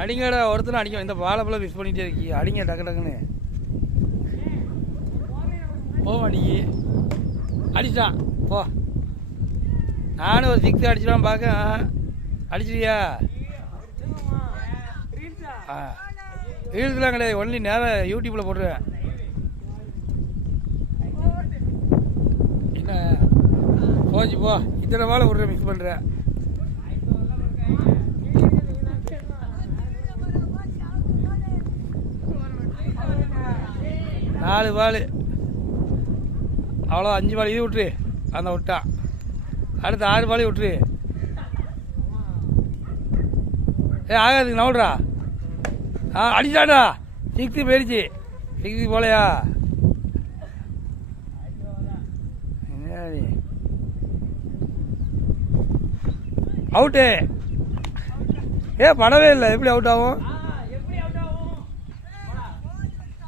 அடிங்கடா ஒருத்தரும் அடிக்கும். இந்த வாழைப்பழம் மிஸ் பண்ணிகிட்டே இருக்கி. அடிங்க டக்கு டக்குன்னு. போக மாட்டேங்கி. அடிச்சான் போ. நானும் ஒரு 6 அடிச்சிடாம பார்க்க. அடிச்சிட்டியா? ரீல்ஸ்லாம் கிடையாது. ஒன்லி நேரம் யூடியூப்பில் போட்டுருவேன். என்ன போச்சு போ. இத்தனை வாழை விட்ற மிக்ஸ் பண்ணுறேன். நாலு பால் அவ்வளோ. 5 பால் இது விட்டுரு. அந்த விட்டான். அடுத்து 6 பால் விட்டுரு. ஆகாதுக்கு நவுடுறா. அடிச்சாடா. 6 போயிடுச்சு. 6 போலையா? அவுட்டு. படவே இல்லை. எப்படி அவுட் ஆகும்?